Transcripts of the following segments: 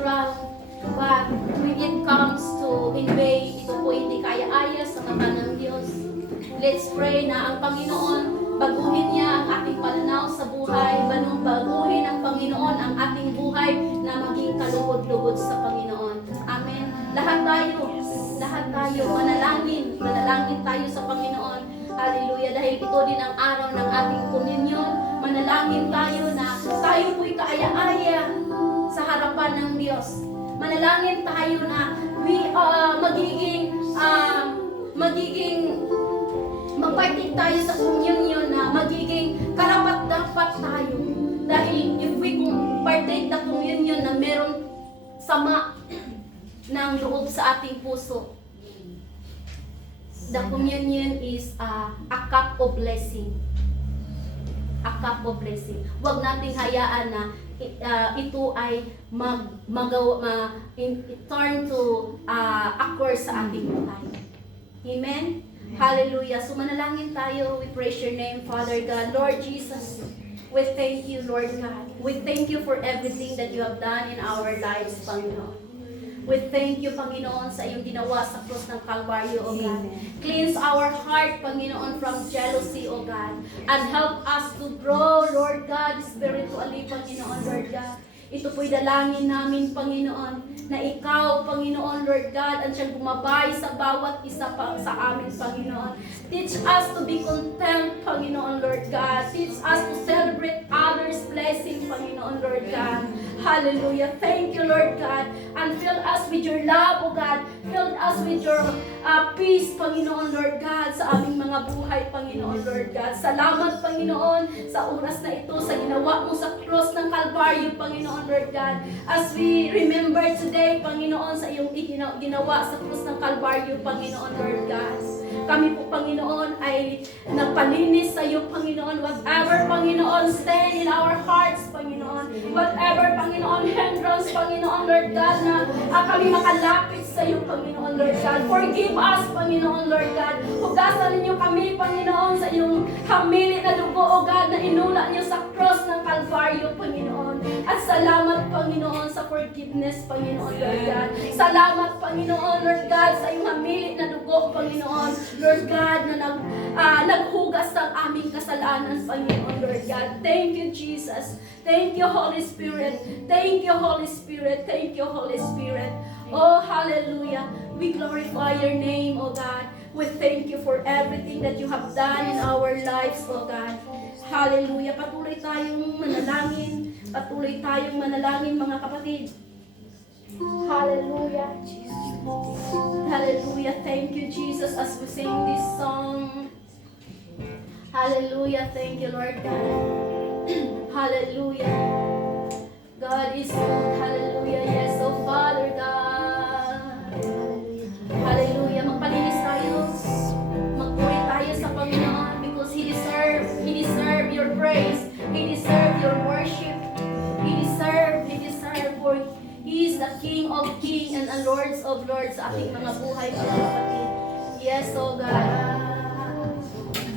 natural. But when it comes to inway, ito po hindi kaya-aya sa mata ng Diyos. Let's pray na ang Panginoon, baguhin niya ang ating pananaw sa buhay, baguhin ang Panginoon ang ating buhay na maging kalugod-lugod sa Panginoon. Amen. Lahat tayo, manalangin tayo sa Panginoon. Hallelujah. Dahil ito din ang araw ng ating komunyon, manalangin tayo na tayo po'y kaaya-aya sa harapan ng Diyos. Manalangin tayo na magpartig tayo sa communion na magiging karapat-dapat tayo. Dahil if we partake the communion na meron sama ng loob sa ating puso, the communion is a cup of blessing. A cup of blessing. Huwag nating hayaan na ito ay turn to a curse sa ating buhay. Amen? Hallelujah. So manalangin tayo. We praise your name, Father God. Lord Jesus, we thank you, Lord God. We thank you for everything that you have done in our lives, Panginoon. We thank you, Panginoon, sa iyong ginawa sa krus ng Kalbaryo, O God. Cleanse our heart, Panginoon, from jealousy, O God. And help us to grow, Lord God, spiritually, Panginoon, Lord God. Ito po'y dalangin namin, Panginoon, na ikaw, Panginoon, Lord God, ang siyang gumabay sa bawat isa pa sa amin, Panginoon. Teach us to be content, Panginoon, Lord God. Teach us to celebrate others' blessing, Panginoon, Lord God. Hallelujah. Thank you, Lord God. And fill us with your love, O God. Fill us with your peace, Panginoon, Lord God, sa aming mga buhay, Panginoon, Lord God. Salamat, Panginoon, sa oras na ito, sa ginawa mo sa cross ng Kalbaryo, Panginoon, Lord God. As we remember today, Panginoon, sa iyong ginawa sa cross ng Kalbaryo, Panginoon, Lord God. Kami po, Panginoon, ay nagpalinis sa iyo, Panginoon. Whatever, Panginoon, stand in our hearts, Panginoon. Whatever, Panginoon, hindrance, Panginoon, Lord God, na kami makalapit sa iyo, Panginoon, Lord God. Forgive us, Panginoon, Lord God. Hugasan ninyo kami, Panginoon, sa iyong hamili na dugo, O God, na inula niyo sa cross ng Kalbaryo, Panginoon. At salamat, Panginoon, sa forgiveness, Panginoon, Lord God. Salamat, Panginoon, Lord God, sa iyong hamili na dugo, Panginoon, Lord God, na naghugas ng aming kasalanan, Panginoon, Lord God. Thank you, Jesus. Thank you, Holy Spirit. Thank you, Holy Spirit. Thank you, Holy Spirit. Oh, hallelujah. We glorify your name, oh God. We thank you for everything that you have done in our lives, oh God. Hallelujah. Patuloy tayong manalangin. Patuloy tayong manalangin, mga kapatid. Hallelujah. Hallelujah. Thank you, Jesus, as we sing this song. Hallelujah. Thank you, Lord God. Hallelujah. God is good. Hallelujah. Yes, oh Father God. Hallelujah. Magpalinis tayo. Magpuri tayo sa Panginoon because He deserve your praise. He deserve your worship. He deserve for He is the King of Kings and the Lords of Lords sa ating mga buhay, mga kapatid. Yes, oh God.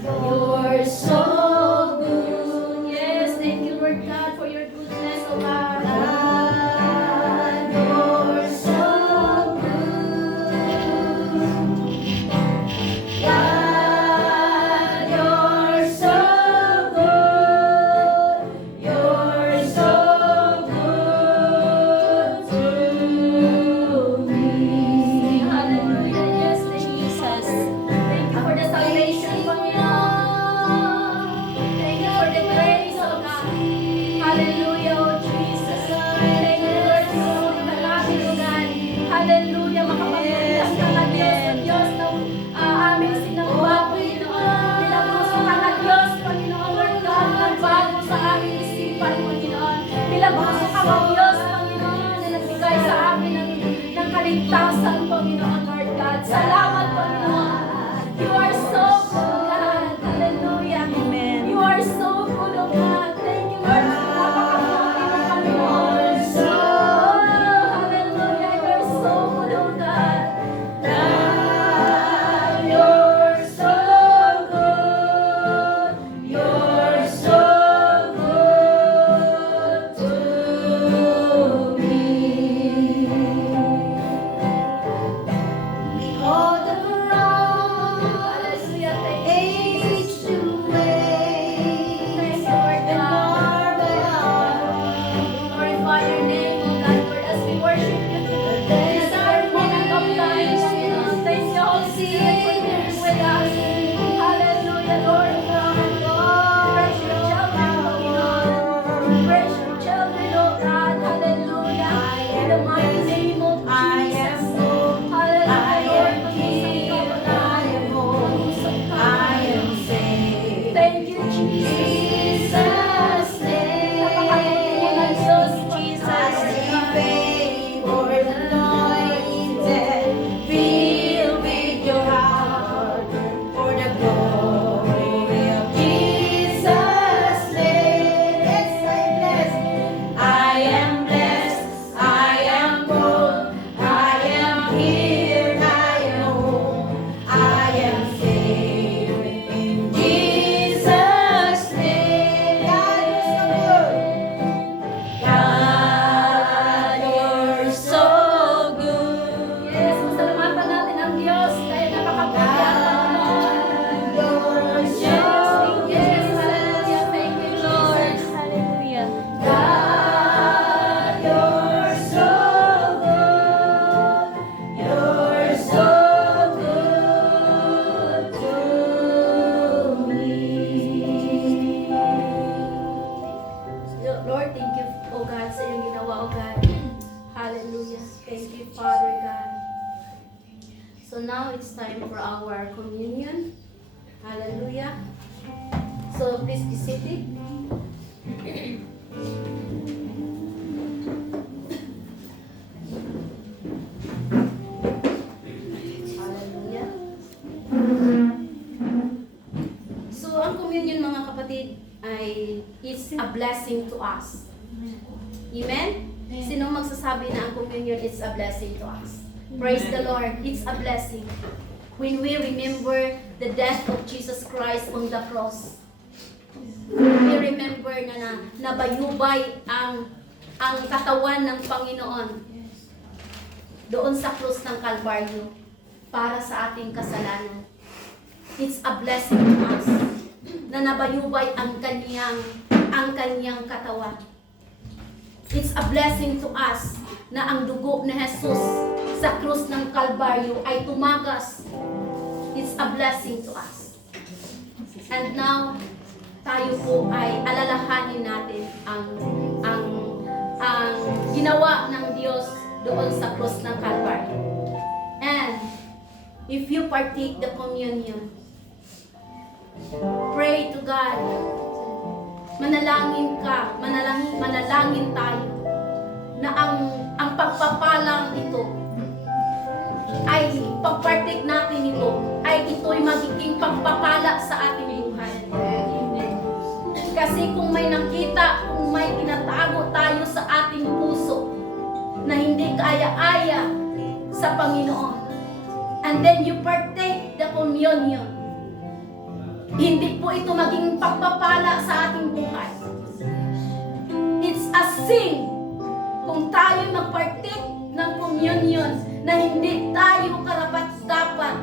You're so good. Yes, thank you, Lord God, for your goodness, oh God. You're so good. God, you're so good. You're so good to me. Hallelujah. Yes, thank you, Jesus. Thank you for the salvation, Panginoon. Thank you for the grace, oh God. Hallelujah, oh Jesus. Thank you, Lord, sa mga nakalapit, oh God. Hallelujah, makapagpalas ka na Diyos ng aming sinamba, Panginoon. Nilagusto ka na Diyos, Panginoon, Lord God, nagbago sa aming isipan, Panginoon. Nilagusto ka na Diyos, Panginoon, na nagbigay sa amin ng kaligtasan, Panginoon, Lord God. Salamat, Panginoon. You are so good, God. Hallelujah. Amen. You are so good, oh God. Thank you, Lord. Napakabuti ng Panginoon. Hallelujah. You're so good, oh God. God, you're so good. You're so good to me. now it's time for our communion. Hallelujah. So please be seated. Hallelujah. So ang communion, mga kapatid, ay is a blessing to us. Amen? Sino magsasabi na ang communion is a blessing to us? Praise the Lord. It's a blessing. When we remember the death of Jesus Christ on the cross, we remember na nabayubay ang katawan ng Panginoon doon sa krus ng Kalbaryo para sa ating kasalanan. It's a blessing to us na nabayubay ang kanyang katawan. It's a blessing to us na ang dugo ni Jesus sa krus ng Kalbaryo ay tumagas. It's a blessing to us. And now, tayo po ay alalahanin natin ang ginawa ng Diyos doon sa krus ng Kalbaryo. And if you partake the communion, pray to God. Manalangin ka, manalangin tayo na ang pagpapalang ito ay pag-partake natin ito'y magiging pagpapala sa ating buhay. Kasi kung may nakita, kung may tinatago tayo sa ating puso na hindi kaya-aya sa Panginoon, and then you partake the communion, hindi po ito maging pagpapala sa ating buhay. It's a sin kung tayo magpartake ng communion na hindi tayo karapat-dapat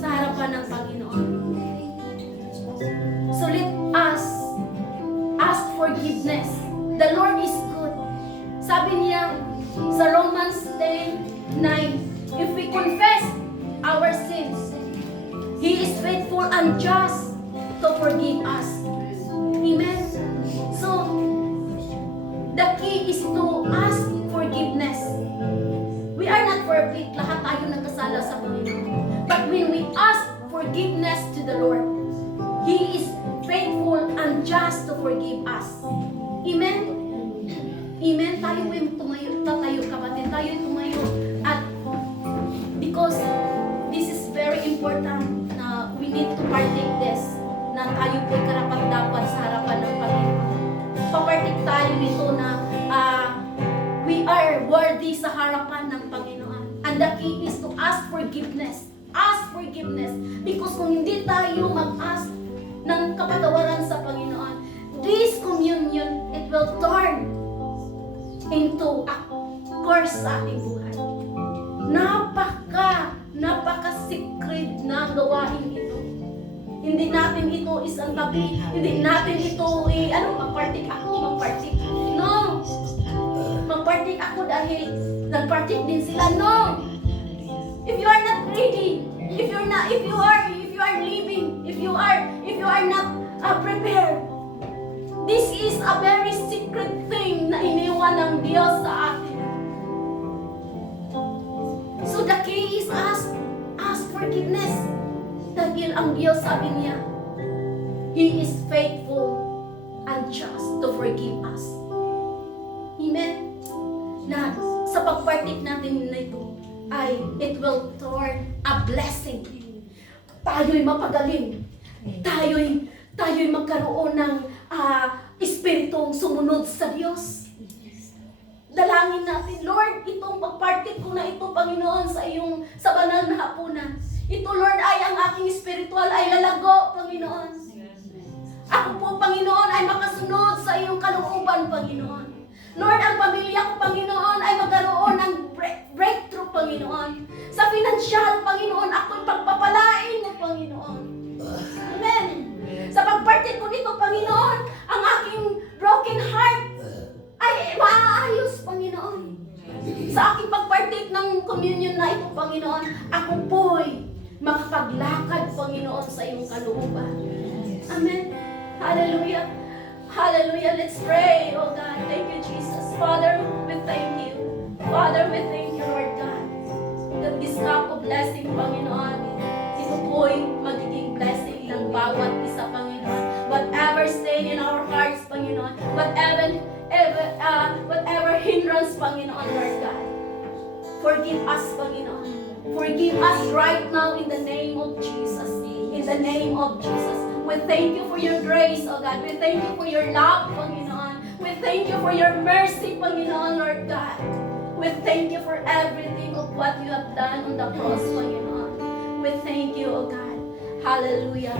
sa harapan ng Panginoon. So let us ask forgiveness. The Lord is good. Sabi niya sa Romans 10:9, if we confess our sins, He is faithful and just to forgive us. Amen. So, the key is to ask forgiveness. We are not perfect. Lahat tayo nagkasala sa Panginoon. But when we ask forgiveness to the Lord, He is faithful and just to forgive us. Amen? Amen? Tayo po yung tatayo, kapatid. Tayo yung tumayo. At because this is very important, we need to partake this na tayo po'y karapat-dapat sa harapan ng Panginoon. Papartik tayo nito na we are worthy sa harapan ng Panginoon. And the key is to ask forgiveness. Ask forgiveness. Because kung hindi tayo mag-ask ng kapatawaran sa Panginoon, this communion, it will turn into a curse sa ating buhay. Napaka-secret na gawain ito. Hindi natin ito isang tabi. Hindi natin ito magpartik ako. No! Magpartik ako dahil nagpartik din sila. No! If you are not ready, if you are living, if you are not prepared, this is a very secret thing na iniwan ng Diyos sa atin. So the key is ask forgiveness. Dahil ang Diyos, sabi niya, He is faithful and just to forgive us. Amen? Na sa pagpartik natin nito ay it will turn a blessing. Tayo'y mapagaling. Tayo'y magkaroon ng espiritong sumunod sa Diyos. Dalangin natin, Lord, itong pagpartik ko na ito, Panginoon, sa banal na hapunan. Ito, Lord, ay ang aking spiritual ay lalago, Panginoon. Ako po, Panginoon, ay makasunod sa iyong kalooban, Panginoon. Lord, ang pamilya ko, Panginoon, ay magkaroon ng breakthrough, Panginoon. Sa financial, Panginoon, ako'y pagpapalain mo, Panginoon. Amen. Sa pagpartik ko nito, Panginoon, ang aking broken heart ay maaayos, Panginoon. Sa aking pagpartik ng communion na ito, Panginoon, ako po'y makapaglakad, Panginoon, sa iyong kalooban. Amen. Hallelujah. Hallelujah. Let's pray, oh God. Thank you, Jesus. Father, we thank you. Father, we thank you, Lord God. sins, Panginoon, Lord God. Forgive us, Panginoon. Forgive us right now in the name of Jesus. In the name of Jesus. We thank you for your grace, O God. We thank you for your love, Panginoon. We thank you for your mercy, Panginoon, Lord God. We thank you for everything of what you have done on the cross, Panginoon. We thank you, O God. Hallelujah.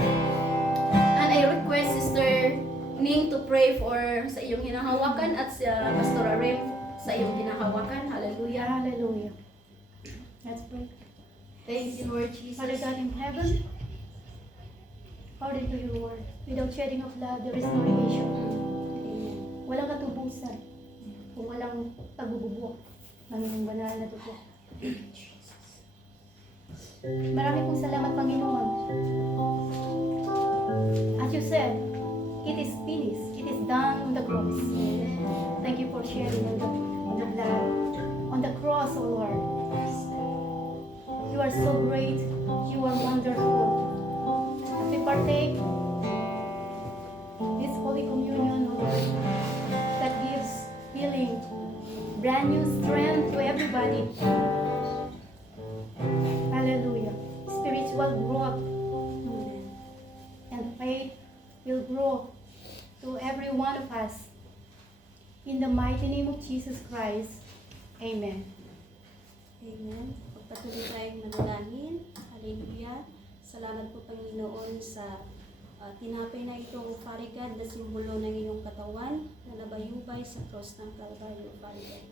And I request Sister Ning to pray for sa iyong hinahawakan at sa Pastor Arim sa iyong hinahawakan. Hallelujah. Hallelujah. Let's pray. Thank you, Lord Jesus. Father God in heaven, according to your word, without shedding of blood, there is no remission. Walang katubusan kung walang pagbububuok ng iyong banal na dugo. Marami pong salamat, Panginoon. As you said, it is finished. It is done on the cross. Thank you for sharing on the blood, on the cross, O Lord. You are so great. You are wonderful. As we partake this Holy Communion, O Lord, that gives healing, brand new strength to everybody. Hallelujah. Spiritual growth and faith will grow to every one of us. In the mighty name of Jesus Christ. Amen. Amen. Pagpatuloy tayong manalangin. Hallelujah. Salamat po, Panginoon, sa tinapay na ito, O Father God, na simbolo ng iyong katawan na nabayubay sa cross ng Kalbaryo, O Father God.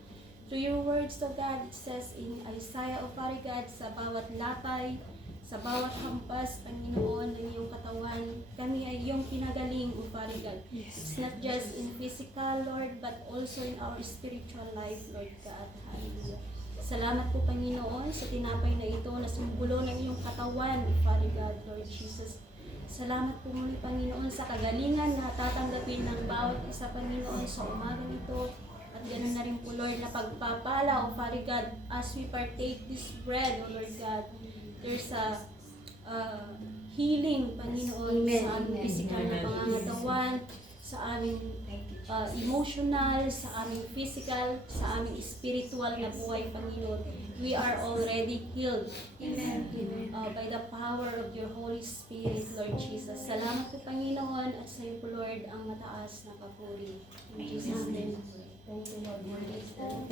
Through your words, O God, it says in Isaiah, O Father God, sa bawat latay, sa bawat hampas, Panginoon, ng iyong katawan, kami ay iyong pinagaling, O Father God. It's not just in physical, Lord, but also in our spiritual life, Lord God. Hallelujah. Salamat po, Panginoon, sa tinapay na ito na simbolo ng iyong katawan, Father God, Lord Jesus. Salamat po muli, Panginoon, sa kagalingan na tatanggapin ng bawat isa, Panginoon, sa umagang ito. At ganoon na rin po, Lord, na pagpapala, O Father God, as we partake this bread, O Lord God. There's a healing, Panginoon, Amen. sa aming physical na pangangatawan, sa aming emotional, sa aming physical, sa aming spiritual na buhay, Panginoon. We are already healed. Amen. By the power of your Holy Spirit, Lord Jesus. Salamat po, Panginoon, at sa iyo po, Lord, ang mataas na papuri. In Jesus' name. Thank you, Lord. Thank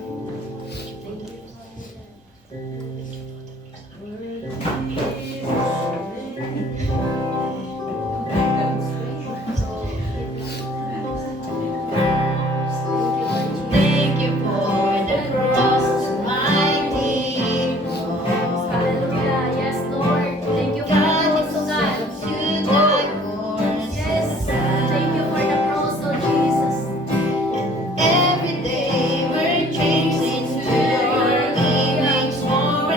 Thank you for the cross, mighty cross. Hallelujah. Yes, Lord. Thank you for the cross, O God. To die for Yes. Thank you for the cross, O Jesus. every day we're chasing to your image more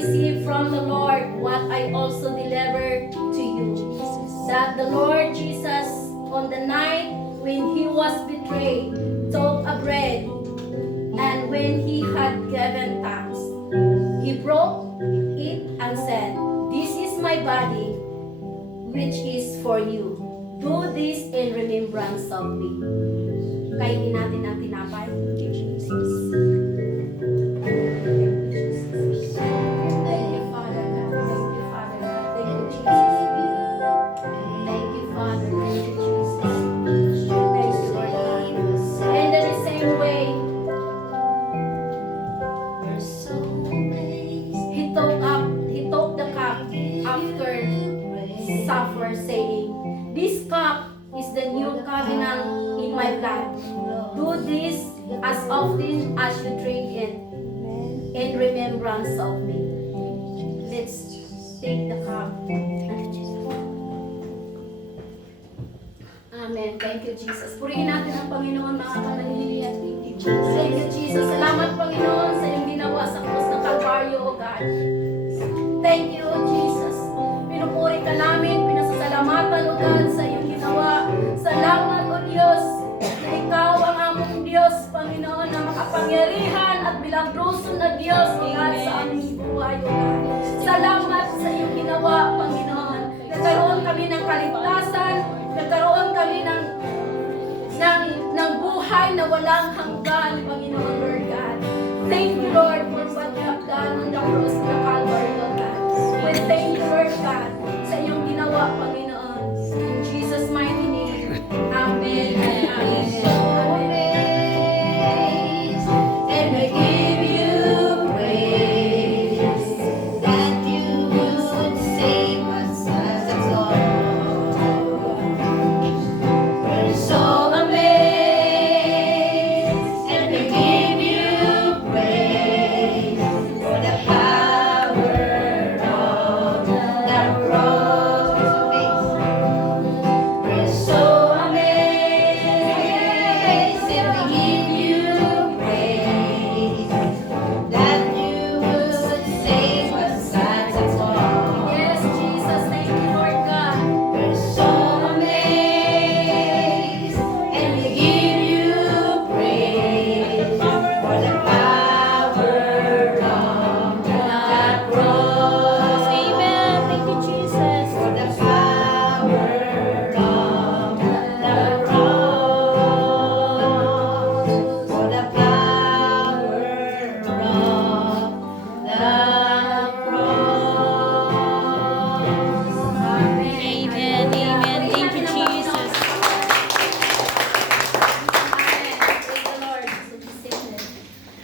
received from the Lord what I also delivered to you. That the Lord Jesus, on the night when he was betrayed, took a bread, and when he had given thanks, he broke it and said, "This is my body, which is for you. Do this in remembrance of me." Kainin natin ang tinapay. Thank you, Jesus. Thank you, Father God. Thank you, Father God. Thank you, Jesus. Thank you, Father. Thank you, Jesus. Thank you, Lord God. And in the same way, he took the cup after supper, saying, "This cup is the new covenant in my blood. Do this as often as you drink it in remembrance of me." Let's take the cup. Amen. Thank you, Jesus. Purihin natin ang Panginoon, mga kamaniliyan. Thank you, Jesus. Salamat, Panginoon, sa iyong ginawa sa krus ng Kalbaryo, O God. Thank you, Jesus. Pinupuri ka namin, pinasasalamatan, O God, sa iyong ginawa. Salamat, O Diyos, na ikaw ang among Diyos, Panginoon, na makapangyarihan at bilagduson na Diyos, O God, sa aming buhay, O God. Salamat sa iyong ginawa, Panginoon. Nagkaroon kami ng kaligtasan, nagkaroon kami ng buhay na walang hanggan, Panginoon, Lord God. Thank you, Lord, for what you have done on the cross.